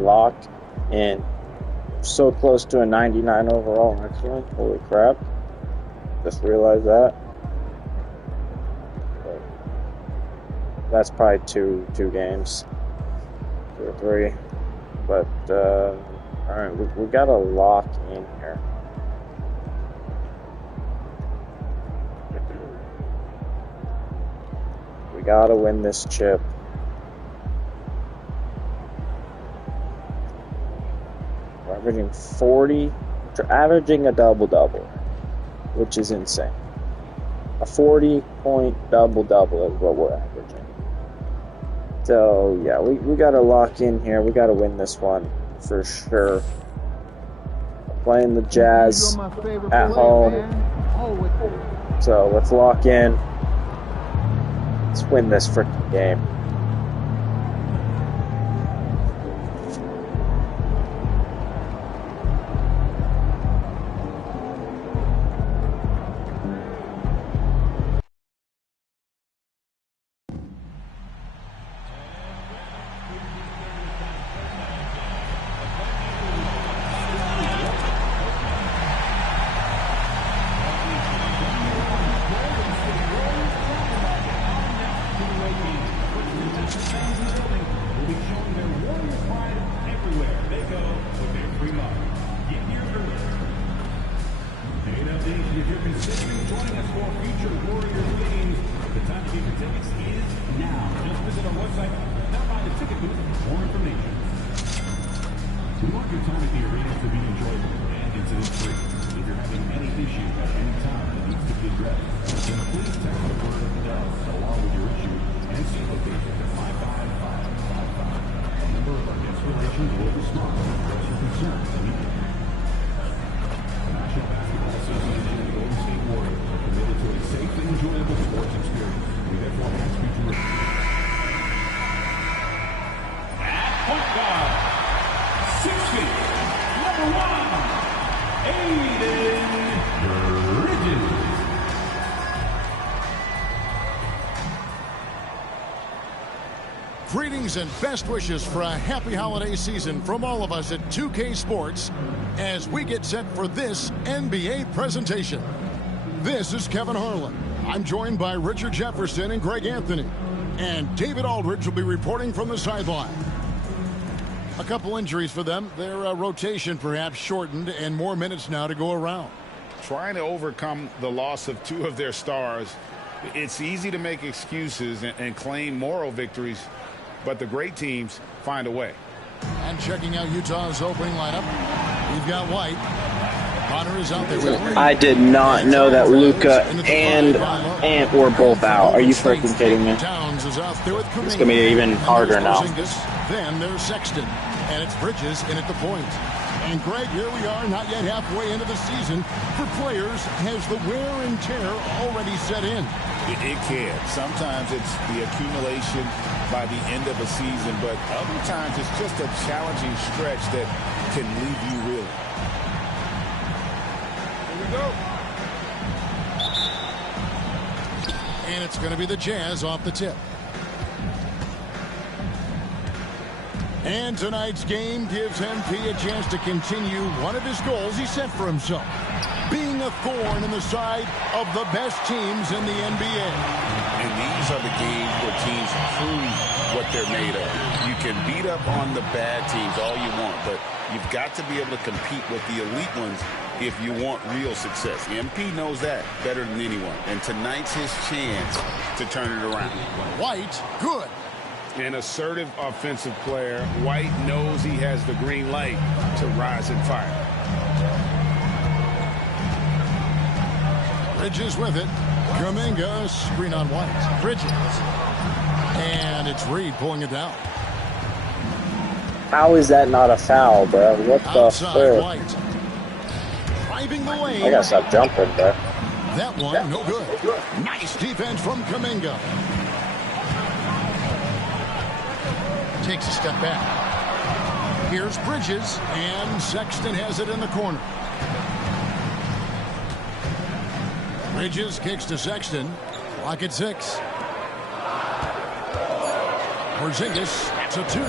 locked in. So close to a 99 overall, actually. Holy crap. Just realized that. But that's probably two games. 2 or 3. But, alright, we got a lock in here. We gotta win this chip. We're averaging 40. We're averaging a double-double, which is insane. A 40-point double-double is what we're averaging. So, yeah, we gotta lock in here. We gotta win this one for sure. Playing the Jazz at home. So, let's lock in. Let's win this freaking game. Greetings and best wishes for a happy holiday season from all of us at 2K Sports as we get set for this NBA presentation. This is Kevin Harlan. I'm joined by Richard Jefferson and Greg Anthony. And David Aldridge will be reporting from the sideline. A couple injuries for them. Their rotation perhaps shortened and more minutes now to go around. Trying to overcome the loss of 2 of their stars. It's easy to make excuses and claim moral victories, but the great teams find a way. And checking out Utah's opening lineup, we've got White. Connor is out there with Green. I did not know that Luka and Ant were both out. Are you freaking kidding me? Towns is out there with Kuminga. It's going to be even harder now. Then there's Sexton, and it's Bridges in at the point. And Greg, here we are, not yet halfway into the season. For players, has the wear and tear already set in? It can. Sometimes it's the accumulation by the end of a season, but other times it's just a challenging stretch that can leave you reeling. Here we go. And it's going to be the Jazz off the tip. And tonight's game gives MP a chance to continue one of his goals he set for himself, being a thorn in the side of the best teams in the NBA. And these are the games where teams prove what they're made of. You can beat up on the bad teams all you want, but you've got to be able to compete with the elite ones if you want real success. MP knows that better than anyone, and tonight's his chance to turn it around. White, good. An assertive offensive player. White knows he has the green light to rise and fire. Bridges with it. Kuminga, screen on White. Bridges. And it's Reed pulling it down. How is that not a foul, bro? What the frick? White. Driving the lane. I gotta stop jumping, bro. That one, no good. Nice defense from Kuminga. Takes a step back. Here's Bridges, and Sexton has it in the corner. Bridges kicks to Sexton. Clock at 6. Porzingis Gets a 2.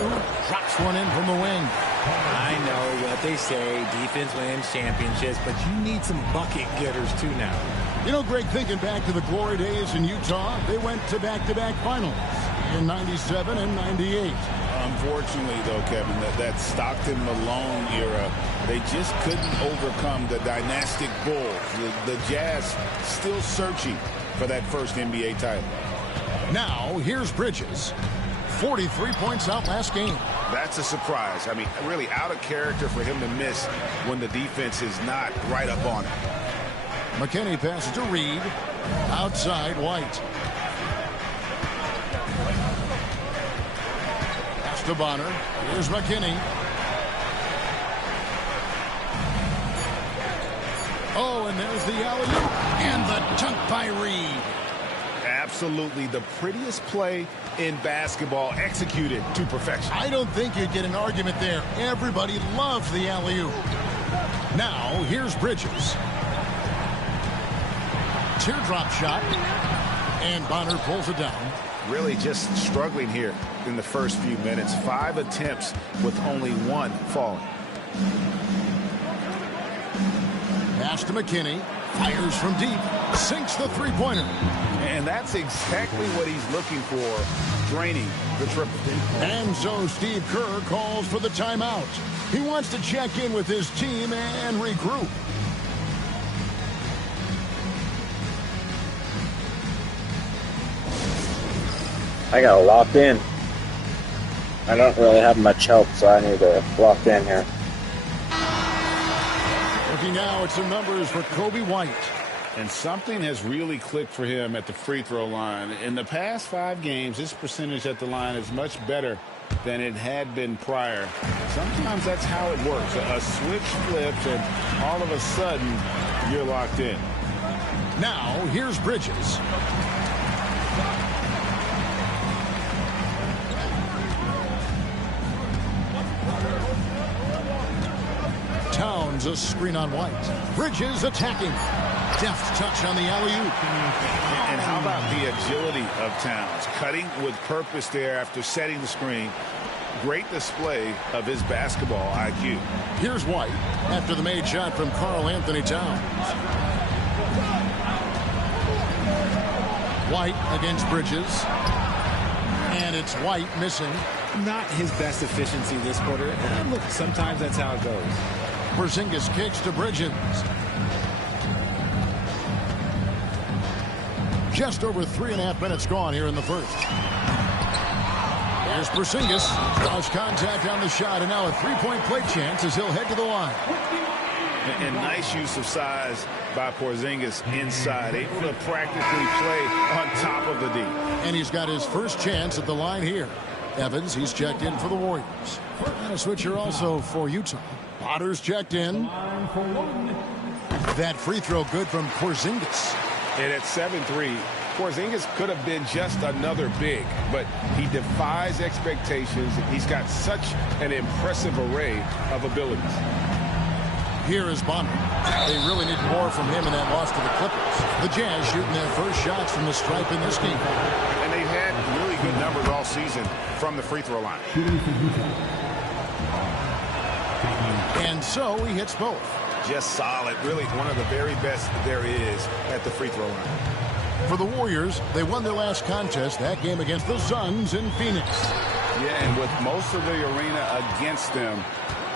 Drops one in from the wing. I know what they say, defense wins championships, but you need some bucket getters too now. You know, Greg, thinking back to the glory days in Utah, they went to back-to-back finals in 97 and 98. Unfortunately, though, Kevin, that Stockton-Malone era, they just couldn't overcome the dynastic Bulls. The Jazz still searching for that first NBA title. Now, here's Bridges. 43 points out last game. That's a surprise. I mean, really out of character for him to miss when the defense is not right up on it. McKinney passes to Reed. Outside, White. Pass to Bonner. Here's McKinney. Oh, and there's the alley-oop. And the dunk by Reed. Absolutely the prettiest play in basketball, executed to perfection. I don't think you'd get an argument there. Everybody loves the alley-oop. Now, here's Bridges. Teardrop shot. And Bonner pulls it down. Really just struggling here in the first few minutes. 5 attempts with only 1 falling. Pass to McKinney. Fires from deep. Sinks the three-pointer. And that's exactly what he's looking for, draining the triple. And so Steve Kerr calls for the timeout. He wants to check in with his team and regroup. I got locked in. I don't really have much help, so I need to lock in here. Looking now at some numbers for Kobe White. And something has really clicked for him at the free throw line. In the past 5 games, his percentage at the line is much better than it had been prior. Sometimes that's how it works. A switch flips, and all of a sudden, you're locked in. Now, here's Bridges. Towns a screen on White. Bridges attacking. Deft touch on the alley-oop. And how about the agility of Towns? Cutting with purpose there after setting the screen. Great display of his basketball IQ. Here's White after the made shot from Karl Anthony Towns. White against Bridges. And it's White missing. Not his best efficiency this quarter. And look, sometimes that's how it goes. Porzingis kicks to Bridges. Just over 3.5 minutes gone here in the first. Here's Porzingis. Draws contact on the shot, and now a three-point play chance as he'll head to the line. And nice use of size by Porzingis inside. Able to practically play on top of the D. And he's got his first chance at the line here. Evans, he's checked in for the Warriors. And a switcher also for Utah. Potter's checked in. That free throw good from Porzingis. And at 7-3, Porzingis could have been just another big, but he defies expectations. He's got such an impressive array of abilities. Here is Bonner. They really need more from him in that loss to the Clippers. The Jazz shooting their first shots from the stripe in this game. And they've had really good numbers all season from the free throw line. And so he hits both. Just solid. Really one of the very best there is at the free throw line. For the Warriors, they won their last contest, that game against the Suns in Phoenix. Yeah, and with most of the arena against them,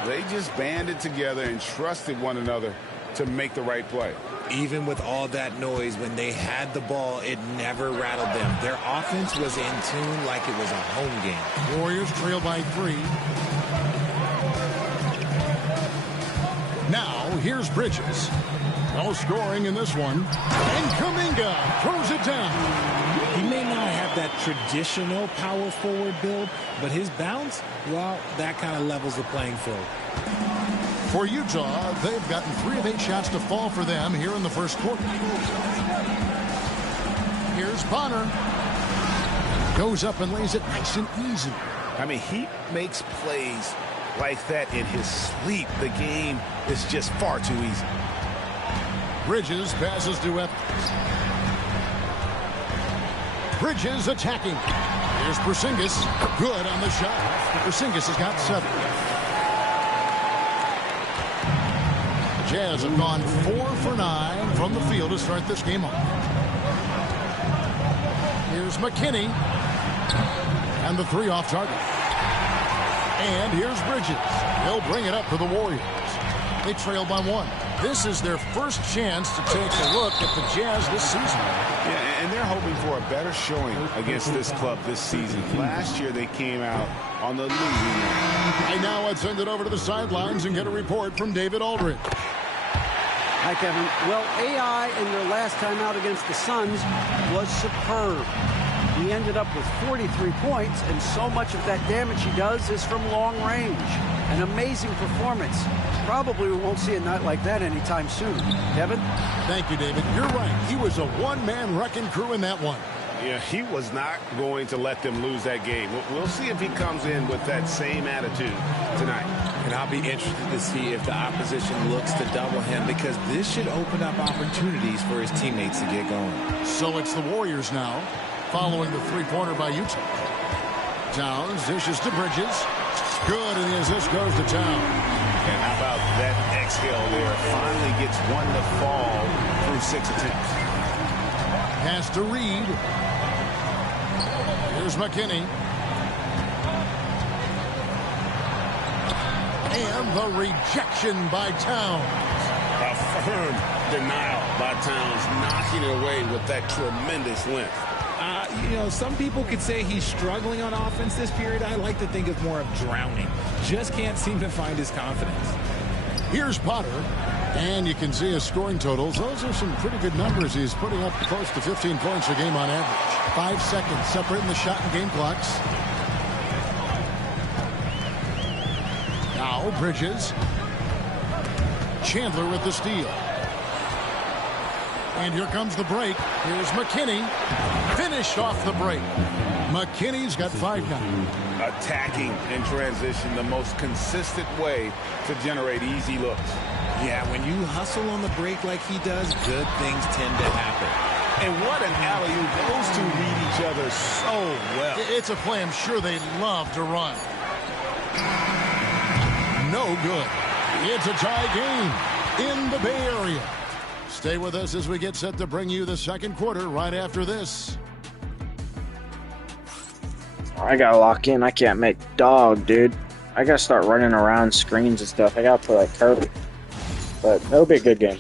they just banded together and trusted one another to make the right play. Even with all that noise, when they had the ball, it never rattled them. Their offense was in tune like it was a home game. Warriors trail by 3. Now, here's Bridges. No scoring in this one. And Kuminga throws it down. He may not have that traditional power forward build, but his bounce, well, that kind of levels the playing field. For Utah, they've gotten 3 of 8 shots to fall for them here in the first quarter. Here's Bonner. Goes up and lays it nice and easy. I mean, he makes plays like that in his sleep. The game is just far too easy. Bridges passes to Evans. Bridges attacking. Here's Porzingis. Good on the shot. Porzingis has got 7. The Jazz have gone 4 for 9 from the field to start this game off. Here's McKinney. And the 3 off target. And here's Bridges. He'll bring it up for the Warriors. They trail by 1. This is their first chance to take a look at the Jazz this season. Yeah, and they're hoping for a better showing against this club this season. Last year they came out on the losing end. And now I'd send it over to the sidelines and get a report from David Aldridge. Hi, Kevin. Well, AI in their last time out against the Suns was superb. He ended up with 43 points, and so much of that damage he does is from long range. An amazing performance. Probably we won't see a night like that anytime soon. Kevin? Thank you, David. You're right. He was a one-man wrecking crew in that one. Yeah, he was not going to let them lose that game. We'll see if he comes in with that same attitude tonight. And I'll be interested to see if the opposition looks to double him, because this should open up opportunities for his teammates to get going. So it's the Warriors now, following the 3-pointer by Utah. Towns dishes to Bridges. Good, and the assist goes to Towns. And how about that exhale there? Finally gets one to fall through 6 attempts. Pass to Reed. Here's McKinney. And the rejection by Towns. A firm denial by Towns, knocking it away with that tremendous length. You know, some people could say he's struggling on offense this period. I like to think of more of drowning. Just can't seem to find his confidence. Here's Potter. And you can see his scoring totals. Those are some pretty good numbers. He's putting up close to 15 points a game on average. 5 seconds separating the shot and game clocks. Now Bridges. Chandler with the steal. And here comes the break. Here's McKinney. Finished off the break. McKinney's got 5 now. Attacking in transition, the most consistent way to generate easy looks. Yeah, when you hustle on the break like he does, good things tend to happen. And what an alley-oop. Those two read each other so well. It's a play I'm sure they love to run. No good. It's a tie game in the Bay Area. Stay with us as we get set to bring you the second quarter right after this. I gotta lock in. I can't make dog, dude. I gotta start running around screens and stuff. I gotta play like Kirby. But it'll be a good game.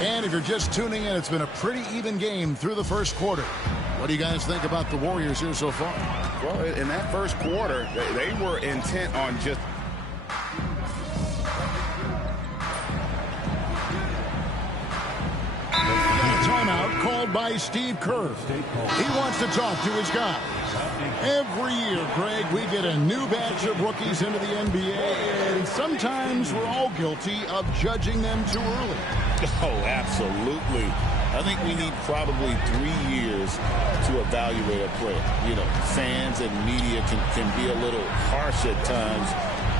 And if you're just tuning in, it's been a pretty even game through the first quarter. What do you guys think about the Warriors here so far? Well, in that first quarter, they were intent on just... Timeout called by Steve Kerr. He wants to talk to his guys. Every year, Greg, we get a new batch of rookies into the NBA, and sometimes we're all guilty of judging them too early. Oh, absolutely. I think we need probably 3 years to evaluate a player. You know, fans and media can be a little harsh at times,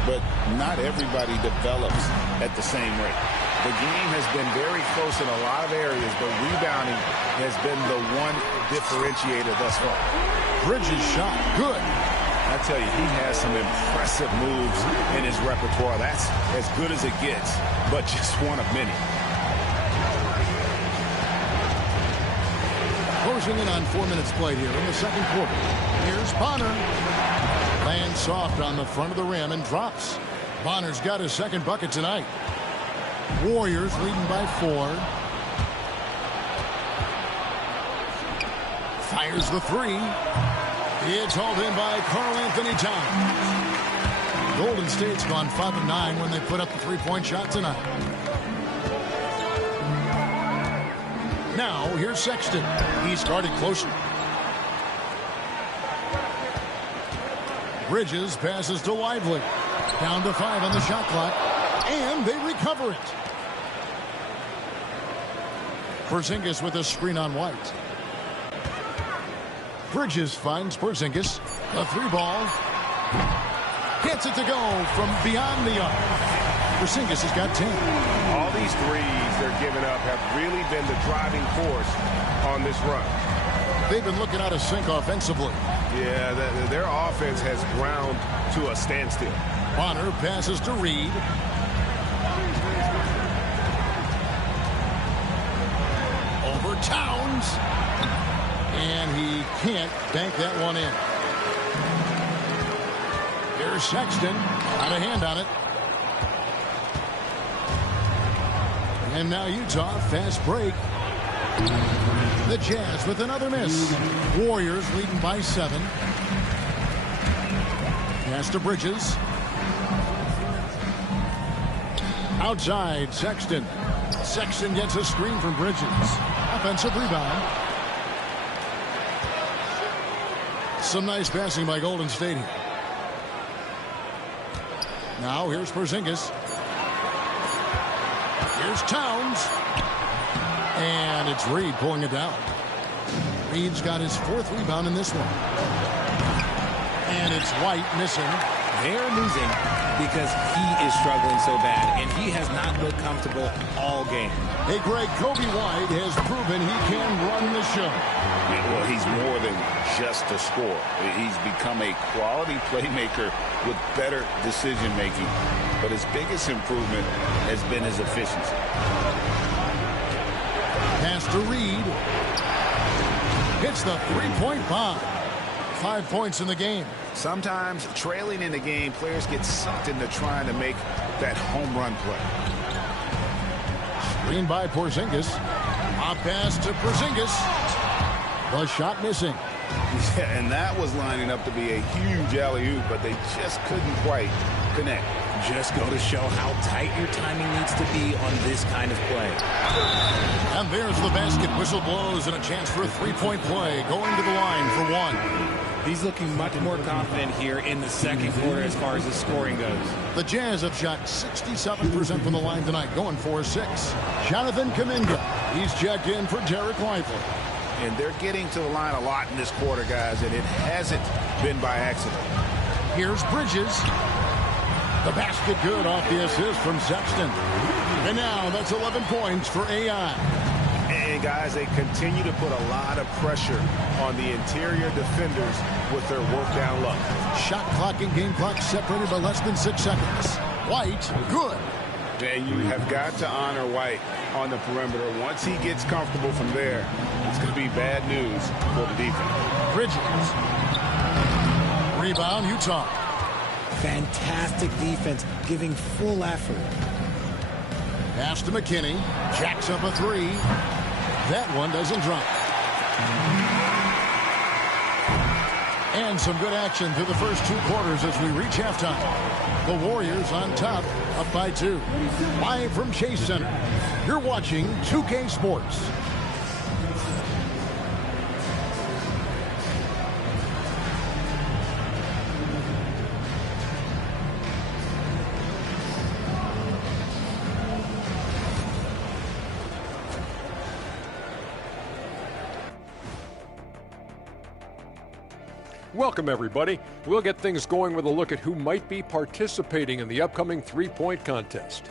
but not everybody develops at the same rate. The game has been very close in a lot of areas, but rebounding has been the one differentiator thus far. Bridges shot. Good. I tell you, he has some impressive moves in his repertoire. That's as good as it gets, but just one of many. Closing in on 4 minutes played here in the second quarter. Here's Bonner. Lands soft on the front of the rim and drops. Bonner's got his second bucket tonight. Warriors leading by 4. Fires the 3. It's hauled in by Karl Anthony Towns. Golden State's gone 5 of 9 when they put up the 3-point shot tonight. Now, here's Sexton. He's guarded closely. Bridges passes to Lively. Down to 5 on the shot clock. And they recover it. Porzingis with a screen on White. Bridges finds Porzingis. A 3-ball. Gets it to go from beyond the arc. Porzingis has got 10. All these threes they're giving up have really been the driving force on this run. They've been looking out of sync offensively. Yeah, their offense has ground to a standstill. Bonner passes to Reed. Over Towns. And he can't bank that one in. Here's Sexton. Got a hand on it. And now Utah, fast break. The Jazz with another miss. Warriors leading by 7. Pass to Bridges. Outside, Sexton. Sexton gets a screen from Bridges. Offensive rebound. Some nice passing by Golden State here. Now here's Porzingis. Here's Towns. And it's Reed pulling it down. Reed's got his 4th rebound in this one. And it's White missing. They're losing because he is struggling so bad, and he has not looked comfortable all game. Hey, Greg, Kobe White has proven he can run the show. Well, he's more than just a scorer. He's become a quality playmaker with better decision-making. But his biggest improvement has been his efficiency. Pass to Reed. Hits the three-point bomb. 5 points in the game. Sometimes trailing in the game, players get sucked into trying to make that home run play. Screen by Porzingis. A pass to Porzingis. The shot missing. Yeah, and that was lining up to be a huge alley-oop, but they just couldn't quite connect. Just go to show how tight your timing needs to be on this kind of play. And there's the basket. Whistle blows and a chance for a three-point play. Going to the line for 1. He's looking much more confident here in the second quarter as far as the scoring goes. The Jazz have shot 67% from the line tonight, going 4-6. Jonathan Kuminga. He's checked in for Derek Lively. And they're getting to the line a lot in this quarter, guys, and it hasn't been by accident. Here's Bridges. The basket good off the assist from Sexton. And now that's 11 points for AI. And, guys, they continue to put a lot of pressure on the interior defenders with their work down low. Shot clock and game clock separated by less than 6 seconds. White, good. And you have got to honor White on the perimeter. Once he gets comfortable from there, it's going to be bad news for the defense. Bridges. Rebound, Utah. Fantastic defense, giving full effort. Pass to McKinney. Jacks up a 3. That one doesn't drop. And some good action through the first 2 quarters as we reach halftime. The Warriors on top, up by 2. Live from Chase Center. You're watching 2K Sports. Welcome, everybody. We'll get things going with a look at who might be participating in the upcoming three-point contest.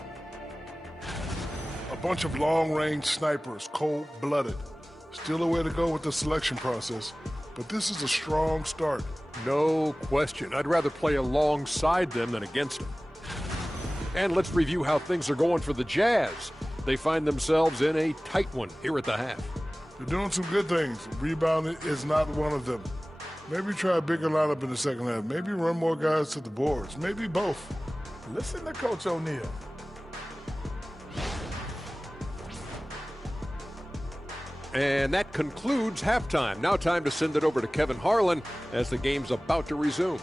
A bunch of long-range snipers, cold-blooded. Still a way to go with the selection process, but this is a strong start. No question. I'd rather play alongside them than against them. And let's review how things are going for the Jazz. They find themselves in a tight one here at the half. They're doing some good things. Rebounding is not one of them. Maybe try a bigger lineup in the second half. Maybe run more guys to the boards. Maybe both. Listen to Coach O'Neal. And that concludes halftime. Now time to send it over to Kevin Harlan as the game's about to resume.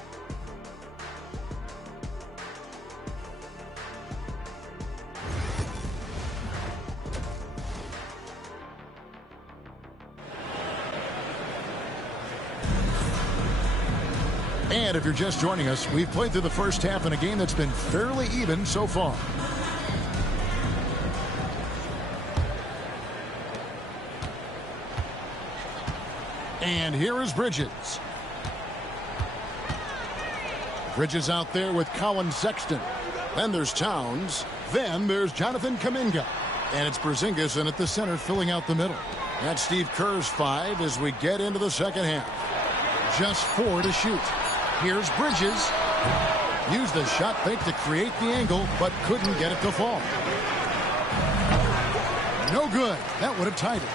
And if you're just joining us, we've played through the first half in a game that's been fairly even so far. And here is Bridges. Bridges out there with Colin Sexton. Then there's Towns. Then there's Jonathan Kuminga. And it's Porzingis in at the center filling out the middle. That's Steve Kerr's 5 as we get into the second half. Just 4 to shoot. Here's Bridges. Used the shot fake to create the angle, but couldn't get it to fall. No good. That would have tied it.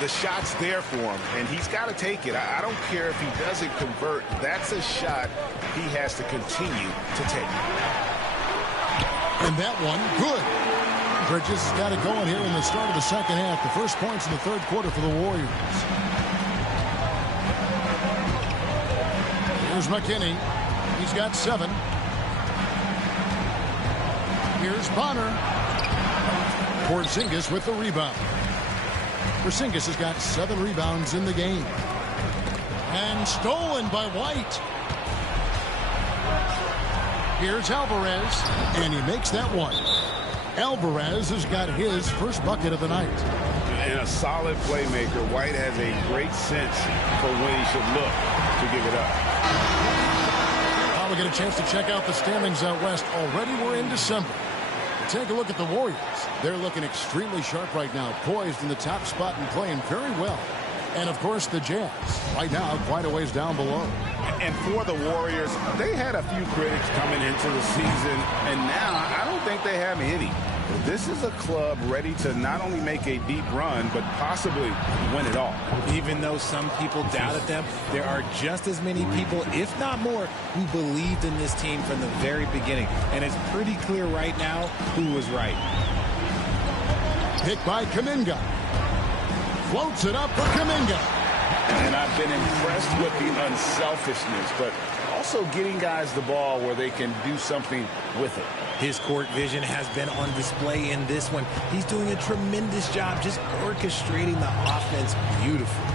The shot's there for him, and he's got to take it. I don't care if he doesn't convert. That's a shot he has to continue to take. And that one, good. Bridges has got it going here in the start of the second half. The first points in the third quarter for the Warriors. Here's McKinney. He's got 7. Here's Bonner. Porzingis with the rebound. Porzingis has got 7 rebounds in the game. And stolen by White. Here's Alvarez, and he makes that one. Alvarez has got his first bucket of the night. And a solid playmaker. White has a great sense for when he should look to give it up. Now we get a chance to check out the standings out west. Already we're in December. Take a look at the Warriors. They're looking extremely sharp right now, poised in the top spot and playing very well. And, of course, the Jazz, right now, quite a ways down below. And for the Warriors, they had a few critics coming into the season, and now I don't think they have any. This is a club ready to not only make a deep run, but possibly win it all. Even though some people doubted them, there are just as many people, if not more, who believed in this team from the very beginning. And it's pretty clear right now who was right. Pick by Kuminga. Floats it up for Kuminga. And I've been impressed with the unselfishness, but also getting guys the ball where they can do something with it. His court vision has been on display in this one. He's doing a tremendous job just orchestrating the offense beautifully.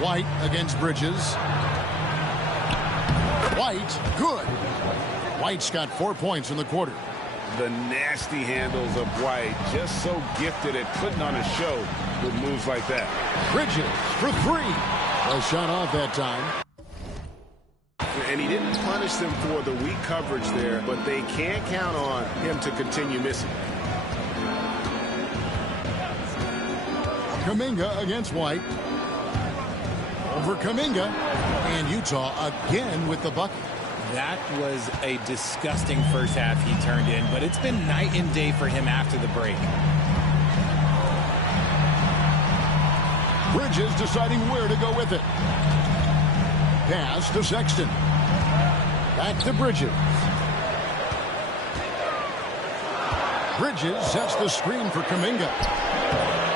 White against Bridges. White, good. White's got 4 points in the quarter. The nasty handles of White, just so gifted at putting on a show with moves like that. Bridges for 3. A shot off that time. And he didn't punish them for the weak coverage there, but they can't count on him to continue missing. Kuminga against White. Over Kuminga. And Utah again with the bucket. That was a disgusting first half he turned in, but it's been night and day for him after the break. Bridges deciding where to go with it. Pass to Sexton. Back to Bridges. Bridges sets the screen for Kuminga.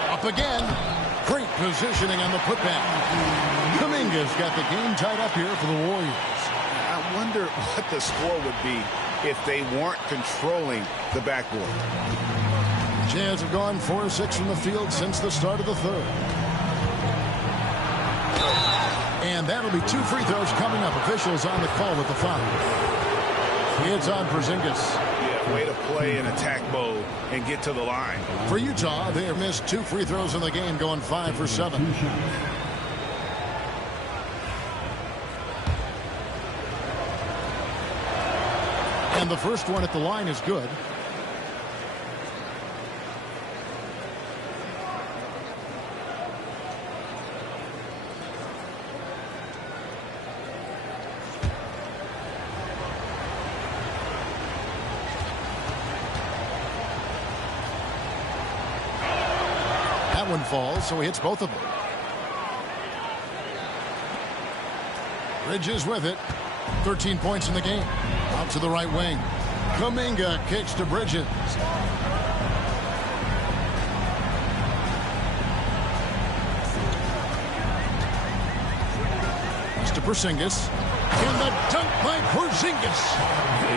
Up again. Great positioning on the putback. Kuminga's got the game tied up here for the Warriors. I wonder what the score would be if they weren't controlling the backboard. Jazz have gone 4-6 from the field since the start of the third. And that'll be 2 free throws coming up. Officials on the call with the foul. It's on Porzingis. Yeah, way to play in attack mode and get to the line. For Utah, they have missed 2 free throws in the game, going 5 for 7. And the first one at the line is good. That one falls, so he hits both of them. Bridges with it. 13 points in the game. Out to the right wing. Kuminga kicks to Bridges. It's to Porzingis. And the dunk by Porzingis.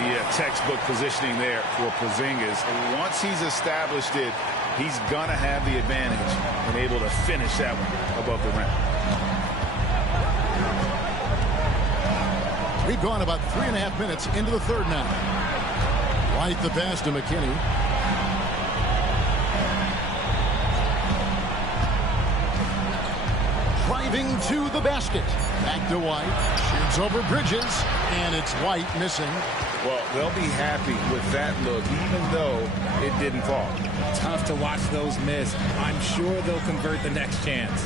Yeah, textbook positioning there for Porzingis. And once he's established it, he's going to have the advantage and able to finish that one above the rim. We've gone about 3.5 minutes into the third now. White the pass to McKinney. Driving to the basket. Back to White. Shoots over Bridges. And it's White missing. Well, they'll be happy with that look, even though it didn't fall. Tough to watch those miss. I'm sure they'll convert the next chance.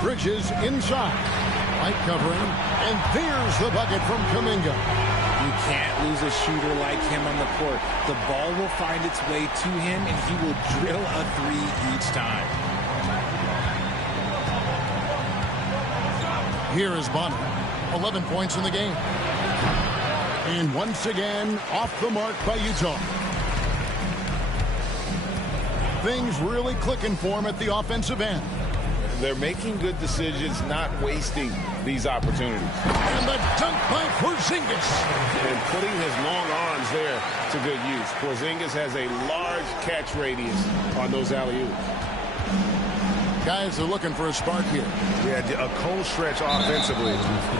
Bridges inside. Light covering. And there's the bucket from Kuminga. You can't lose a shooter like him on the court. The ball will find its way to him, and he will drill a three each time. Here is Bonner. 11 points in the game. And once again, off the mark by Utah. Things really clicking for him at the offensive end. They're making good decisions, not wasting these opportunities. And the dunk by Porzingis. And putting his long arms there to good use. Porzingis has a large catch radius on those alley-oops. Guys are looking for a spark here. Yeah, a cold stretch offensively,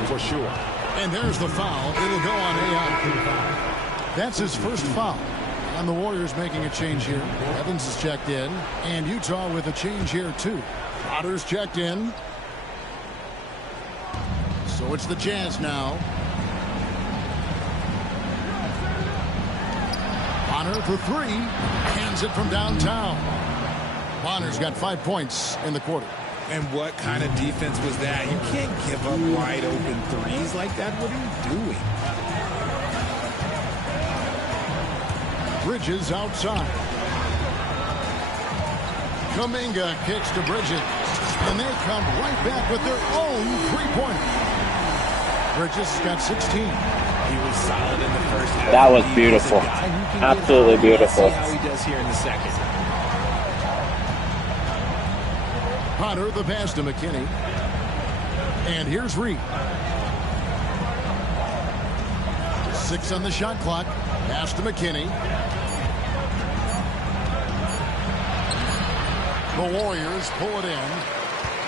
for sure. And there's the foul. It'll go on AI. That's his first foul. And the Warriors making a change here. Evans is checked in. And Utah with a change here, too. Potter's checked in. So it's the Jazz now. Bonner for three. Hands it from downtown. Bonner's got 5 points in the quarter. And what kind of defense was that? You can't give up wide open threes like that. What are you doing? Bridges outside. Kuminga kicks to Bridges. And they come right back with their own three-pointer. Bridges got 16. He was solid in the first half. That was beautiful. Absolutely beautiful. See how he does here in the second. Potter the pass to McKinney. And here's Reed. 6 on the shot clock. Pass to McKinney. The Warriors pull it in.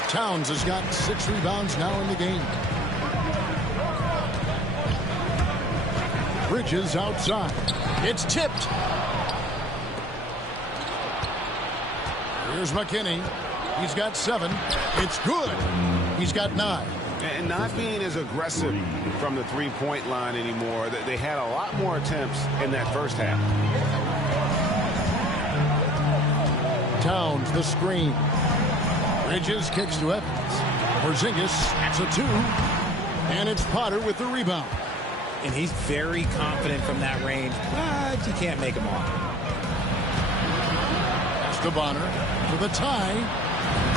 Towns has got 6 rebounds now in the game. Bridges outside. It's tipped. Here's McKinney. He's got 7. It's good. He's got 9. And not being as aggressive from the three-point line anymore. They had a lot more attempts in that first half. Towns the screen. Bridges kicks to Evans. Porzingis, that's a 2. And it's Potter with the rebound. And he's very confident from that range, but you can't make him off. That's to Bonner for the tie.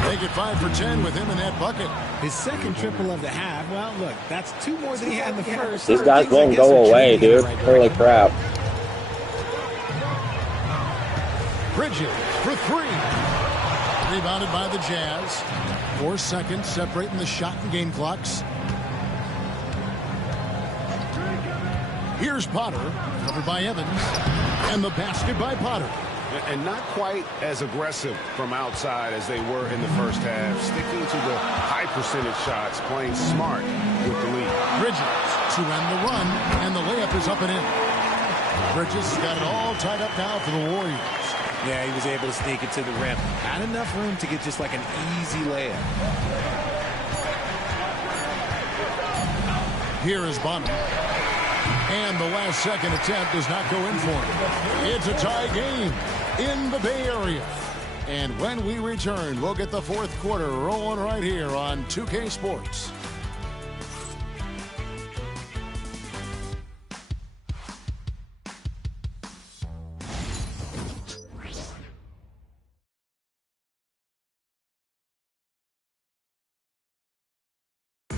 Make it 5 for 10 with him in that bucket. His second triple of the half. Well, look, that's 2 more than he had in the first. These guys won't go away, dude. Holy crap. Bridges for 3. Rebounded by the Jazz. 4 seconds separating the shot and game clocks. Here's Potter, covered by Evans. And the basket by Potter. And not quite as aggressive from outside as they were in the first half. Sticking to the high percentage shots, playing smart with the lead. Bridges to end the run, and the layup is up and in. Bridges got it all tied up now for the Warriors. Yeah, he was able to sneak it to the rim. Had enough room to get just like an easy layup. Here is Bonner. And the last second attempt does not go in for him. It's a tie game in the Bay Area. And when we return, we'll get the fourth quarter rolling right here on 2K Sports.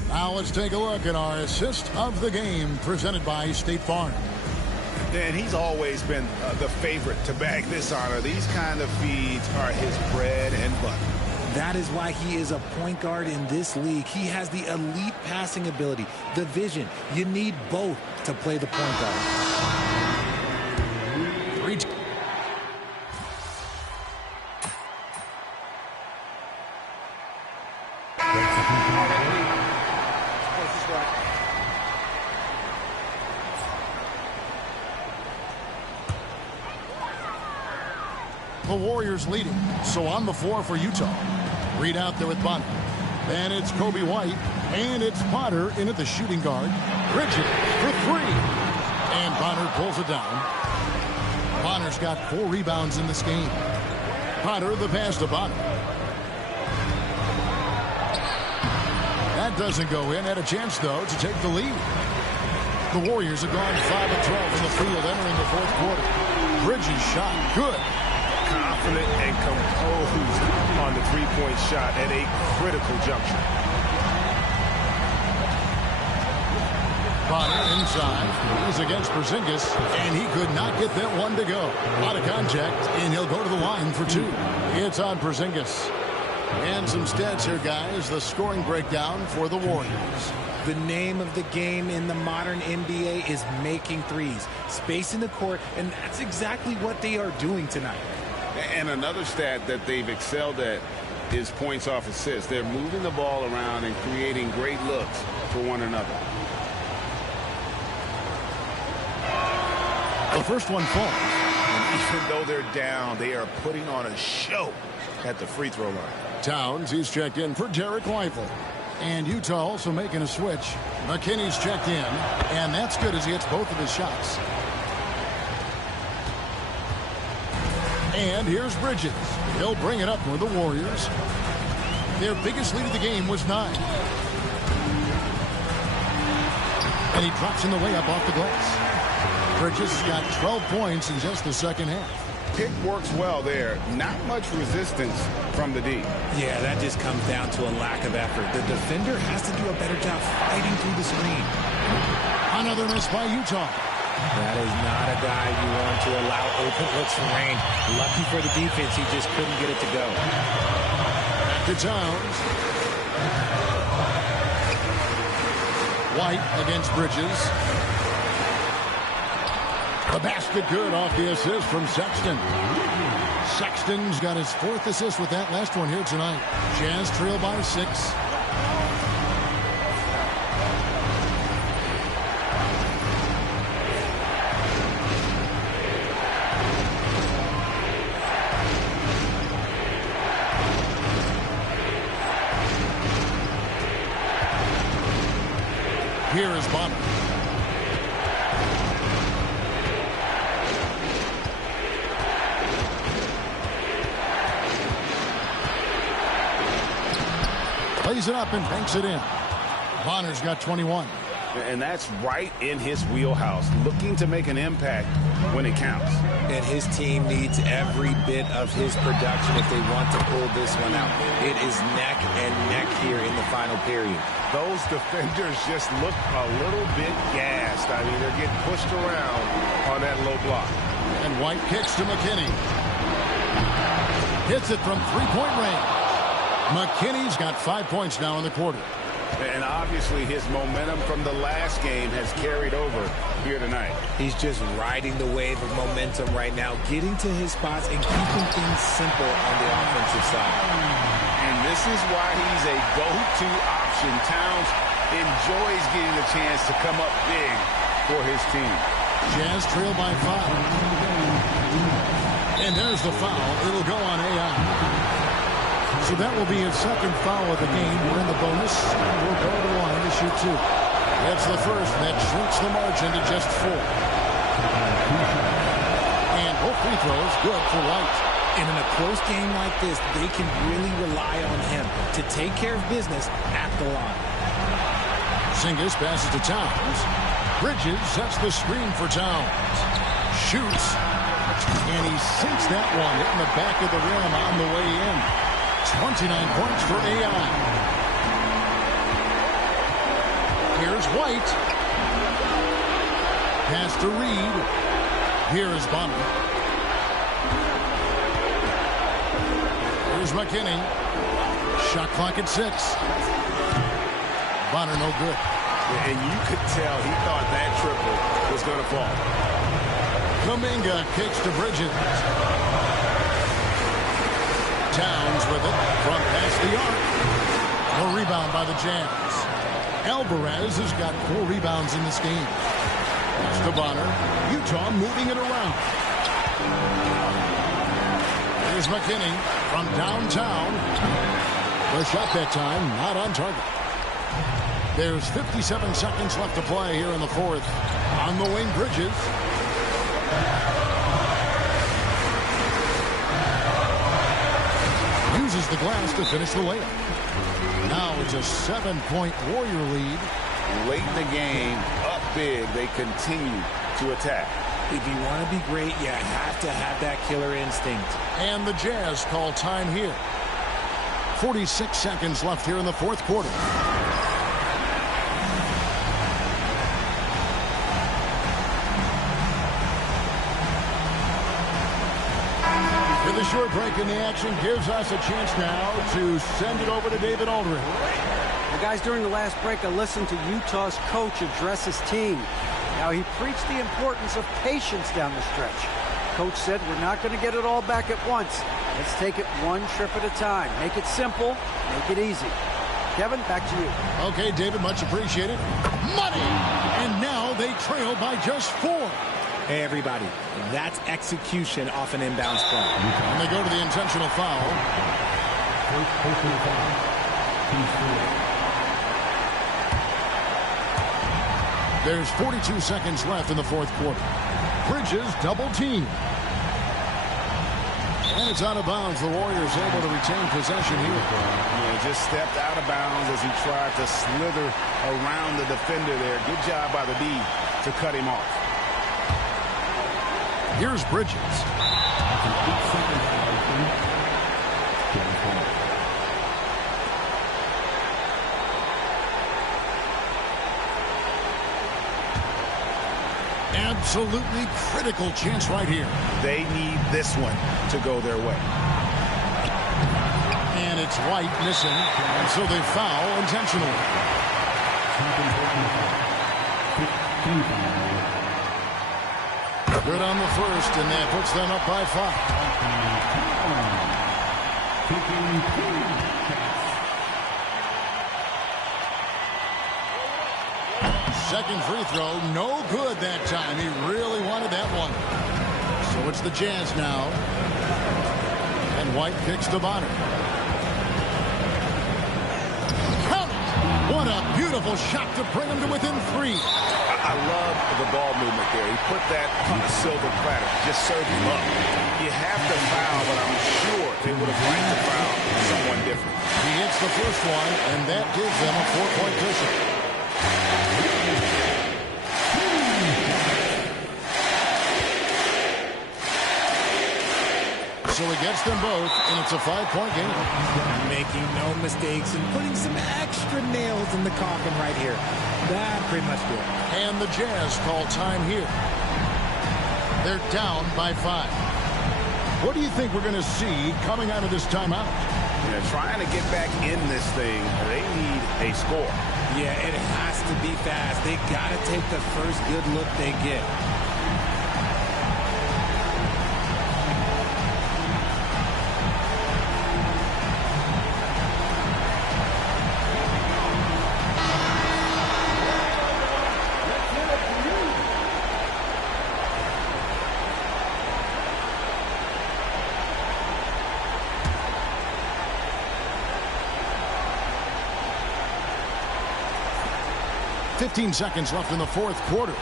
Now let's take a look at our assist of the game presented by State Farm. And he's always been the favorite to bag this honor. These kind of feeds are his bread and butter. That is why he is a point guard in this league. He has the elite passing ability, the vision. You need both to play the point guard. The Warriors leading, so on the floor for Utah. Reed out there with Bonner. Then it's Kobe White. And it's Potter in at the shooting guard. Bridges for three. And Bonner pulls it down. Bonner's got 4 rebounds in this game. Potter the pass to Bonner. That doesn't go in. Had a chance, though, to take the lead. The Warriors have gone 5 of 12 from the field entering the fourth quarter. Bridges shot good. Confident and composed on the three-point shot at a critical juncture. Bonner inside. He's against Porzingis, and he could not get that one to go. Out of contact, and he'll go to the line for 2. It's on Porzingis. And some stats here, guys. The scoring breakdown for the Warriors. The name of the game in the modern NBA is making threes. Spacing the court, and that's exactly what they are doing tonight. And another stat that they've excelled at is points off assists. They're moving the ball around and creating great looks for one another. The first one falls. And even though they're down, they are putting on a show at the free throw line. Towns, he's checked in for Derek Weifel. And Utah also making a switch. McKinney's checked in, and that's good as he hits both of his shots. And here's Bridges. He'll bring it up for the Warriors. Their biggest lead of the game was 9. And he drops in the layup off the glass. Bridges got 12 points in just the second half. Pick works well there. Not much resistance from the D. Yeah, that just comes down to a lack of effort. The defender has to do a better job fighting through the screen. Another miss by Utah. That is not a guy you want to allow open looks from range. Lucky for the defense, he just couldn't get it to go. Back to Towns. White against Bridges. The basket good off the assist from Sexton. Sexton's got his 4th assist with that last one here tonight. Jazz trail by 6. Here is Bonner. Plays it up and banks it in. Bonner's got 21. And that's right in his wheelhouse, looking to make an impact when it counts. And his team needs every bit of his production if they want to pull this one out. It is neck and neck here in the final period. Those defenders just look a little bit gassed. I mean, they're getting pushed around on that low block. And White kicks to McKinney. Hits it from 3-point range. McKinney's got 5 points now in the quarter. And obviously his momentum from the last game has carried over here tonight. He's just riding the wave of momentum right now, getting to his spots and keeping things simple on the offensive side. And this is why he's a go-to option. Towns enjoys getting the chance to come up big for his team. Jazz trail by 5. And there's the foul. It'll go on AI. So that will be his second foul of the game. We're in the bonus. And we'll go to the line to shoot 2. That's the first. That shrinks the margin to just 4. And both free throws good for White. And in a close game like this, they can really rely on him to take care of business at the line. Porzingis passes to Towns. Bridges sets the screen for Towns. Shoots. And he sinks that one, hitting the back of the rim on the way in. 29 points for AI. Here's White. Pass to Reed. Here is Bonner. Here's McKinney. Shot clock at 6. Bonner no good. And you could tell he thought that triple was going to fall. Kuminga kicks to Bridges. Towns with it from past the arc. No rebound by the Jazz. Alvarez has got 4 rebounds in this game. Pass to Bonner. Utah moving it around. Here's McKinney from downtown. The shot that time, not on target. There's 57 seconds left to play here in the fourth. On the wing, Bridges. Uses the glass to finish the layup. Now it's a 7-point Warrior lead. Late in the game, up big, they continue to attack. If you want to be great, you have to have that killer instinct. And the Jazz call time here. 46 seconds left here in the fourth quarter. With a short break in the action gives us a chance now to send it over to David Aldridge. Well, guys, during the last break, I listened to Utah's coach address his team. Now, he preached the importance of patience down the stretch. Coach said, we're not going to get it all back at once. Let's take it one trip at a time. Make it simple, make it easy. Kevin, back to you. Okay, David, much appreciated. Money! And now they trail by just 4. Hey, everybody, that's execution off an inbounds play. And they go to the intentional foul. There's 42 seconds left in the fourth quarter. Bridges double team. And it's out of bounds. The Warriors able to retain possession here. Just stepped out of bounds as he tried to slither around the defender there. Good job by the D to cut him off. Here's Bridges. Absolutely critical chance right here. They need this one to go their way. And it's White missing, and so they foul intentionally. Good on the first, and that puts them up by 5. Second free throw, no good that time. He really wanted that one. So it's the Jazz now. And White kicks to Bonner. Count it! What a beautiful shot to bring him to within 3. I love the ball movement there. He put that on a silver platter, just served him up. You have to foul, but I'm sure they would have liked to foul someone different. He hits the first one, and that gives them a 4-point cushion. So he gets them both, and it's a 5-point game. Making no mistakes and putting some extra nails in the coffin right here. That pretty much did. And the Jazz call time here. They're down by 5. What do you think we're going to see coming out of this timeout? Trying to get back in this thing, they need a score. Yeah, it has to be fast. They got to take the first good look they get. Fifteen seconds left in the fourth quarter.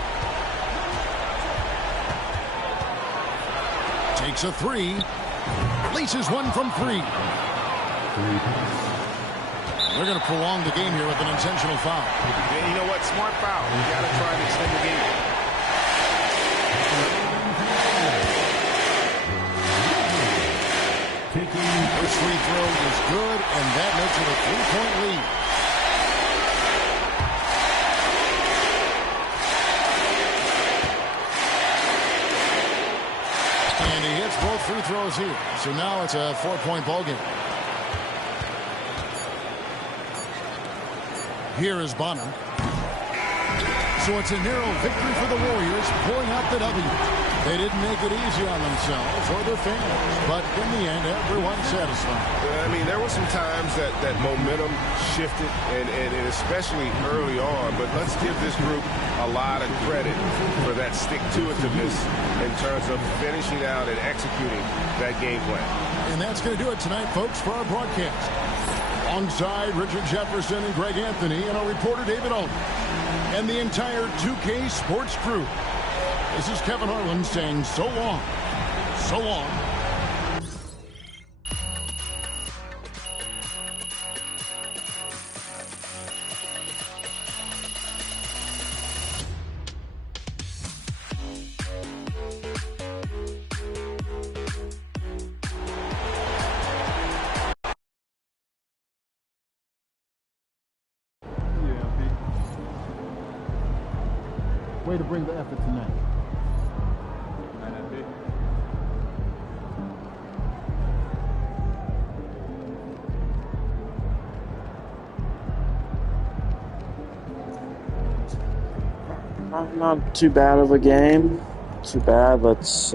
Takes a 3. Laces one from 3. They're going to prolong the game here with an intentional foul. And you know what? Smart foul. You got to try to extend the game. First free throw is good, and that makes it a 3-point lead. And he hits both free throws here. So now it's a 4-point ball game. Here is Bonner. So it's a narrow victory for the Warriors, pulling out the W. They didn't make it easy on themselves or their fans, but in the end, everyone's satisfied. I mean, there were some times that momentum shifted, and especially early on, but let's give this group a lot of credit for that stick-to-itiveness in terms of finishing out and executing that game plan. And that's going to do it tonight, folks, for our broadcast. Alongside Richard Jefferson and Greg Anthony and our reporter David Alden and the entire 2K Sports crew, this is Kevin Harlan saying so long, so long. Way to bring the effort tonight. Not too bad of a game. Too bad. Let's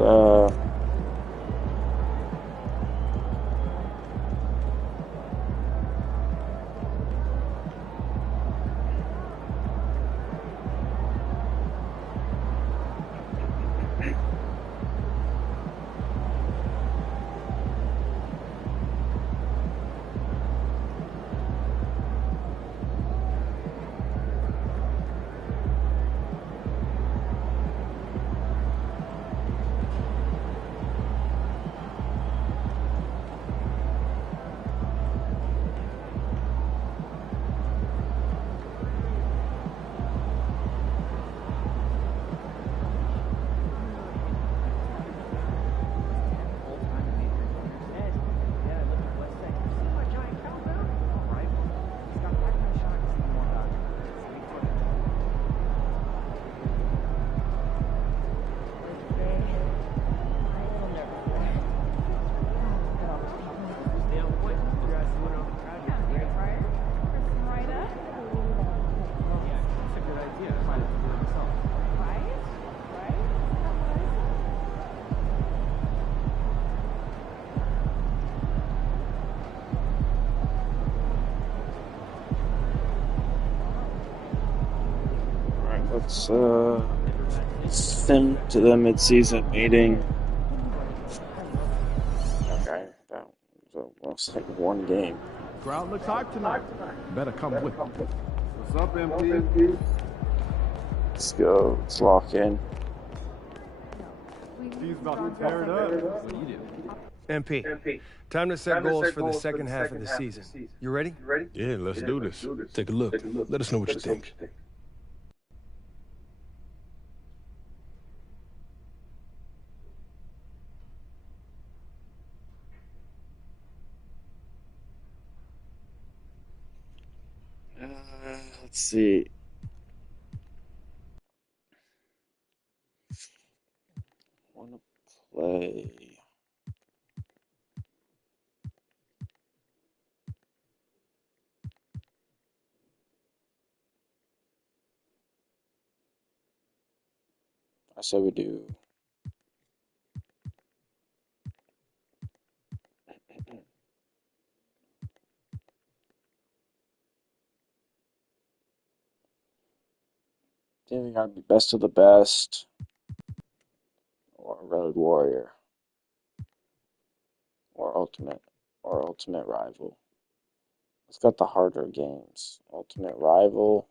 sim to the mid-season meeting. Okay, that was almost like one game. Crowd looks hot tonight. Better come with me. What's up, MP? Let's go. Let's lock in. He's about to tear it up. MP, time to set goals for the second half of the season. You ready? Yeah, let's do this. Take a look. Let us know what you think. Let's see. Want to play. I say we do. I think we gotta be best of the best, or Road Warrior, or Ultimate Rival. Let's got the harder games. Ultimate Rival.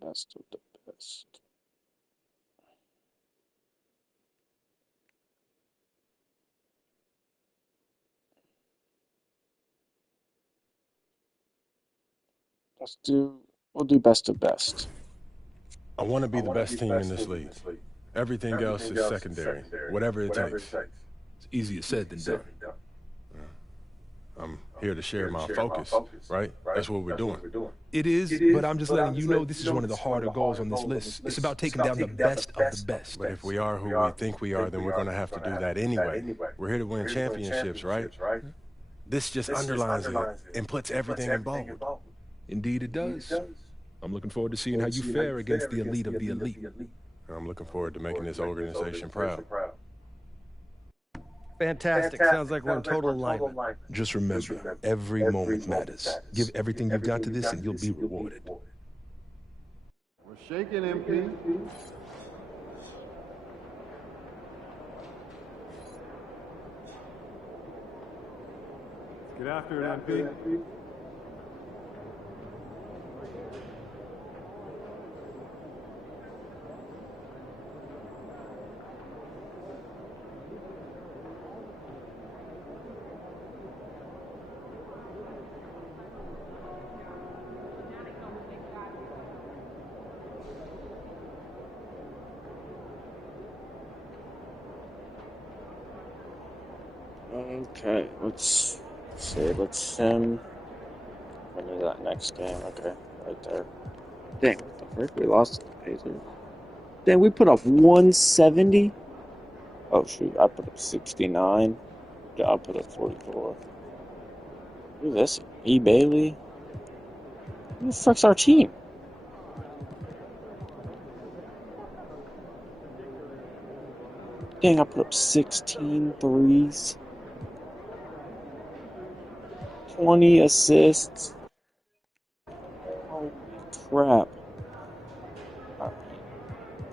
Best of the best. We'll do best of best. I want to be the best team in this league. Everything else is secondary, whatever it takes. It's easier said than done. I'm here to share my focus, right? That's what we're doing. It is, but I'm just letting you know this is one of the harder goals on this list. It's about taking down the best of the best. But if we are who we think we are, then we're going to have to do that anyway. We're here to win championships, right? This just underlines it and puts everything in bold. Indeed it does. I'm looking forward to seeing how you fare against the elite of the elite. I'm looking forward to making this organization proud. Fantastic. Sounds like we're in total alignment. Just remember, every moment matters. Give everything you've got to this and you'll be rewarded. We're shaking, MP. Get after it, MP. Okay, let's see. Let's when is that next game? Okay, right there. Dang, what the frick? We lost to the Pacers. Dang, we put up 170. Oh shoot, I put up 69. Yeah, I put up 44. Who's this? E. Bailey? Who the frick's our team? Dang, I put up 16 threes. 20 assists. Holy crap. Alright.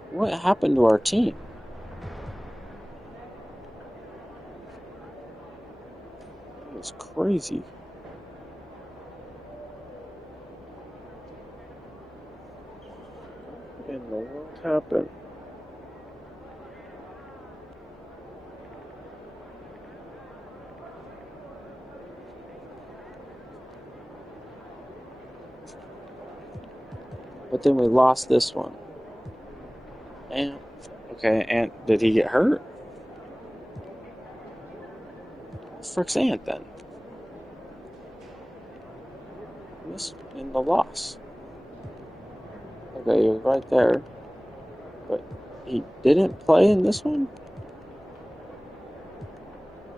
What happened to our team? It's crazy. What in the world happened? But then we lost this one. And okay, and did he get hurt? Frick's Ant then. This in the loss. Okay, he was right there. But he didn't play in this one?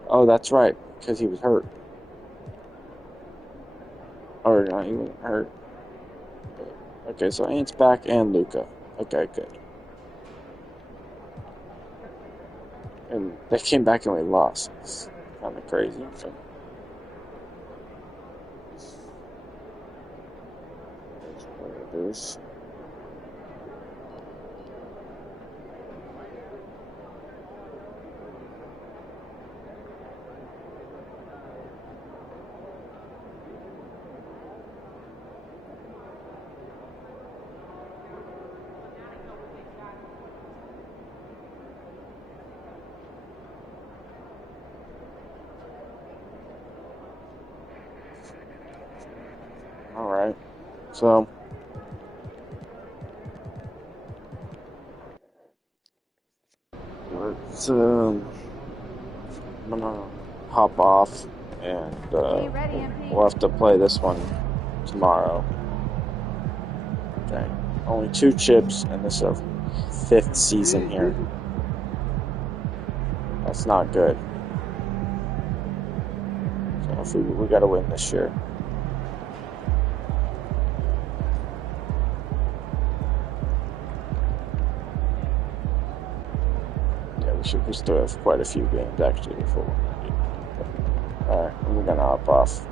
Oh, that's right, because he was hurt. Or no, he wasn't hurt. Okay, so Ant's back and Luka. Okay, good. And they came back and we lost. It's kind of crazy. So. There's Alright, so let's I'm gonna hop off and we'll have to play this one tomorrow. Okay, only 2 chips and this is our 5th season here. That's not good. So we gotta win this year. We still have quite a few games actually before. Alright, we're gonna hop off.